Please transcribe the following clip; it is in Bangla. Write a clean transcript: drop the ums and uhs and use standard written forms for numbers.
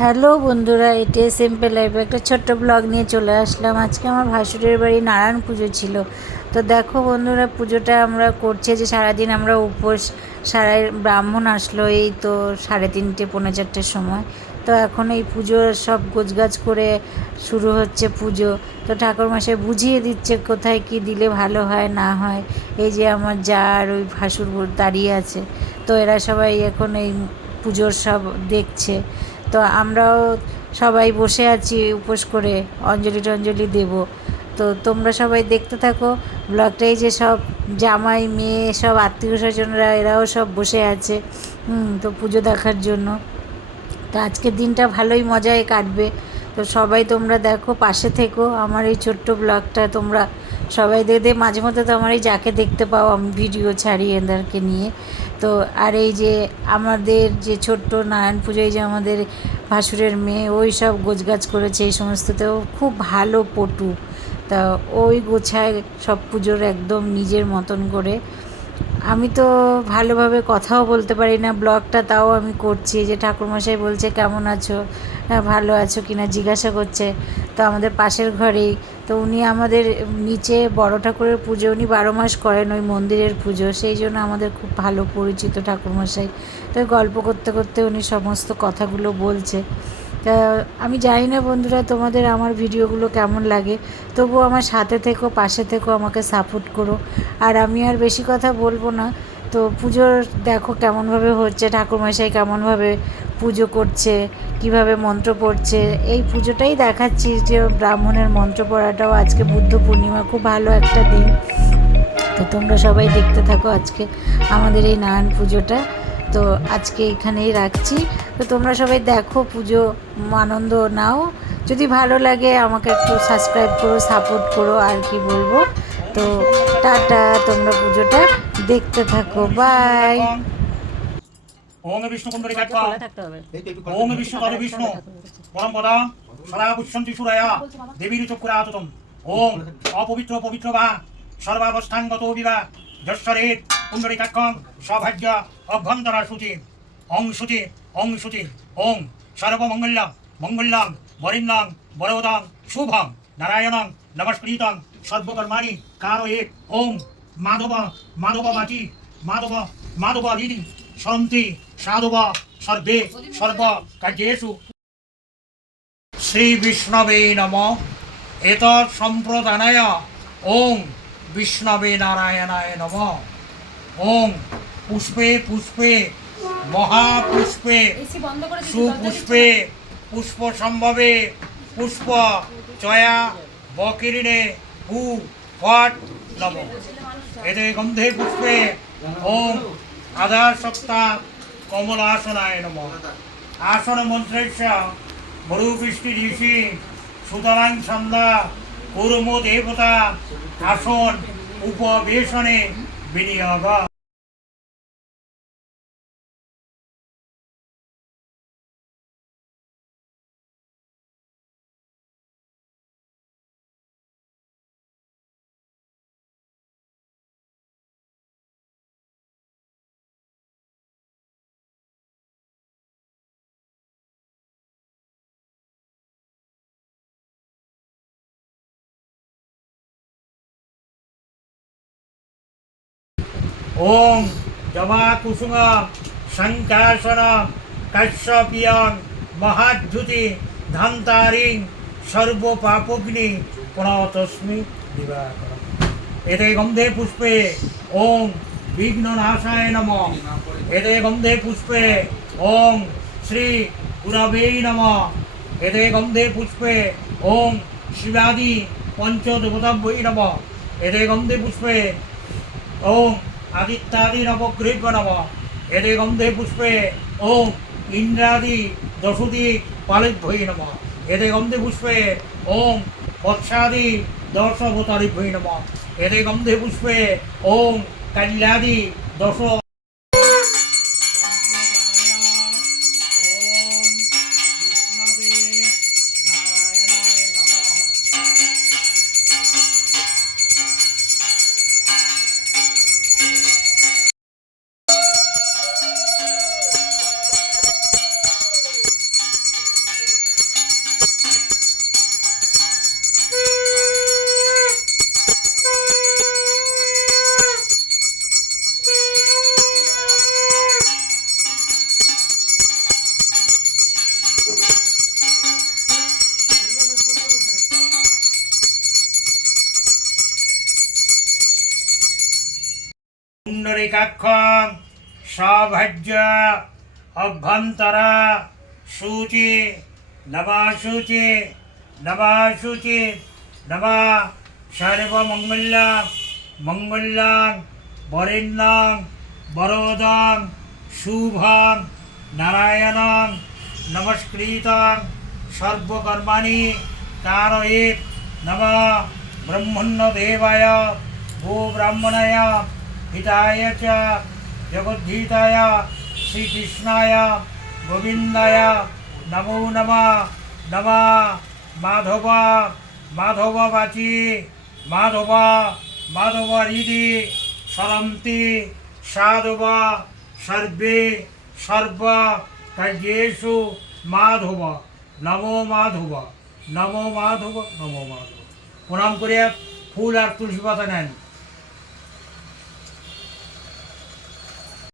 হ্যালো বন্ধুরা, এটা সিম্পল লাইফ একটা ছোট্ট ব্লগ নিয়ে চলে আসলাম। আজকে আমার ভাসুরের বাড়ি নারায়ণ পুজো ছিল। তো দেখো বন্ধুরা, পুজোটা আমরা করছি যে সারাদিন আমরা উপোস, ব্রাহ্মণ আসলো এই তো 3:30 পৌনে 4টের সময়। তো এখন এই পুজোর সব গোছগাছ করে শুরু হচ্ছে পুজো। তো ঠাকুরমশাই বুঝিয়ে দিচ্ছে কোথায় কি দিলে ভালো হয় না হয়। এই যে আমার যা আর ওই ভাসুর দাঁড়িয়ে আছে, তো এরা সবাই এখন এই পুজোর সব দেখছে। তো আমরাও সবাই বসে আছি উপোস করে, অঞ্জলি টঞ্জলি দেব। তো তোমরা সবাই দেখতে থাকো ব্লগটাই। যে সব জামাই মেয়ে সব আত্মীয় স্বজনরা এরাও সব বসে আছে তো পুজো দেখার জন্য। তো আজকের দিনটা ভালোই মজায় কাটবে। তো সবাই তোমরা দেখো, পাশে থেকো। আমার এই ছোট্ট ব্লগটা তোমরা সবাই দেখে মাঝে মধ্যে তো আমার এই যাকে দেখতে পাও আমি ভিডিও ছাড়ি এদেরকে নিয়ে। তো আর এই যে আমাদের যে ছোট্ট নারায়ণ পুজোয় যে আমাদের ভাসুরের মেয়ে ওই সব গোছগাছ করেছে এই সমস্ততেও খুব ভালো পটু। তা ওই গোছায় সব পুজোর একদম নিজের মতন করে। আমি তো ভালোভাবে কথাও বলতে পারি না, ব্লগটা তাও আমি করছি। যে ঠাকুরমশাই বলছে কেমন আছো, হ্যাঁ ভালো আছো কি না জিজ্ঞাসা করছে। তো আমাদের পাশের ঘরেই তো উনি আমাদের নিচে বড় ঠাকুরের পুজো উনি 12 মাস করেন, ওই মন্দিরের পুজো, সেই জন্য আমাদের খুব ভালো পরিচিত ঠাকুরমশাই। তো গল্প করতে করতে উনি সমস্ত কথাগুলো বলছে। তা আমি জানি না বন্ধুরা তোমাদের আমার ভিডিওগুলো কেমন লাগে, তবুও আমার সাথে থেকো, পাশে থেকো, আমাকে সাপোর্ট করো। আর আমি আর বেশি কথা বলবো না। তো পুজোর দেখো কেমনভাবে হচ্ছে, ঠাকুরমশাই কেমনভাবে পুজো করছে, কিভাবে মন্ত্র পড়ছে, এই পুজোটাই দেখাচ্ছি। যে ব্রাহ্মণের মন্ত্র পড়াটাও আজকে বুদ্ধ পূর্ণিমা, খুব ভালো একটা দিন। তো তোমরা সবাই দেখতে থাকো আজকে আমাদের এই নারায়ণ পুজোটা। তো আজকে এখানেই রাখছি। তো তোমরা সবাই দেখো, পুজো আনন্দ নাও। যদি ভালো লাগে আমাকে একটু সাবস্ক্রাইব করো, সাপোর্ট করো, আর কি বলবো। তো টাটা, তোমরা পুজোটা দেখতে থাকো, বাই। ওম বিষ্ণু কুণ্ডলিকাক্ষা ওম বিষ্ণু তদে বিষ্ণু পরম পদা সদা পুষ্যন্তি সুরায়া দেবীর চক্ষুরাততম। ওম অপবিত্র পবিত্র বা সর্বাবস্থানগত বিবা যশ্বরেত কুণ্ডলিকাক্ষং সভাজ্য অভ্যন্তরা শুচি অং শুচি অং শুচি। ওং সর্বমঙ্গল্যং মঙ্গল্যং বরিন্যং বরদং শুভং নারায়ণং নমস্কৃতং সর্বকর্মাণি কারয়েত। ওম মাধব মাধববাচী মাধব মাধবাদিনী সরন্তি সাধুব সর্বে সর্ব কার্যেষু। শ্রী বিষ্ণবে নমঃ। এতৎ সম্প্রদানায় ওং বিষ্ণবে নারায়ণায় নমঃ। ওং পুষ্পে পুষ্পে মহাপুষ্পে সুপুষ্পে পুষ্প সম্ভবে পুষ্প চয়া বকিরিণে হু ফট নমঃ। এতে গন্ধে পুষ্পে ওং আধাশক্তা কমলাসনায় নমঃ। আসন মন্ত্রেশ ভরুপৃষ্টি ঋষি সুতরাং ছন্দা কুর্ম দেবতা আসন উপবেশনে বিনিয়োগ। ওং জবা কুসুম শঙ্কাসন কাশ্যপিয়ং মহাদ্যুতি ধান্তারিং সর্বপাপগ্নি প্রণতস্মি দিবাকর। এতে গন্ধে পুষ্পে ওং বিঘ্ননাশায় নমঃ। এতে গন্ধে পুষ্পে ওং শ্রী গুরবে নমঃ। এতে গন্ধে পুষ্পে ওং শিবাদি পঞ্চদেবতাভ্যৈ নমঃ। এতে গন্ধে পুষ্পে ওং আদিত্যাদি নবগ্রহ নমঃ। এতে গন্ধে পুষ্পে ওং ইন্দ্রাদি দশদি পালিভ্যৈ নমঃ। এতে গন্ধে পুষ্পে ওং বৎসাদি দশবতারিভ্যৈ নমঃ। এতে গন্ধে পুষ্পে ওং কাল্যাদি দশ পুণ্ডরিকাক্ষং সভাজ্য অভ্যন্তরা শুচি নমা শুচি নমা শুচি নমা সর্বমঙ্গল্যং মঙ্গল্যং বরেণ্যং বরদং শুভং নারায়ণং নমস্কৃতং সর্বকর্মাণি কারয়েৎ নমঃ ব্রহ্মণ্যদেবায় গো ব্রাহ্মণায় হিতায় চ জগদ্ধিতায় শ্রীকৃষ্ণায় গোবিন্দায় নমো নমঃ নমঃ মাধব মাধব বাচি মাধব মাধব হৃদি সরন্তি সাধব সর্বে সর্ব কার্যেষু মাধব নমো মাধব নমো মাধব নমো মাধব। প্রণাম করে ফুল আর তুলসী পাতা নেন।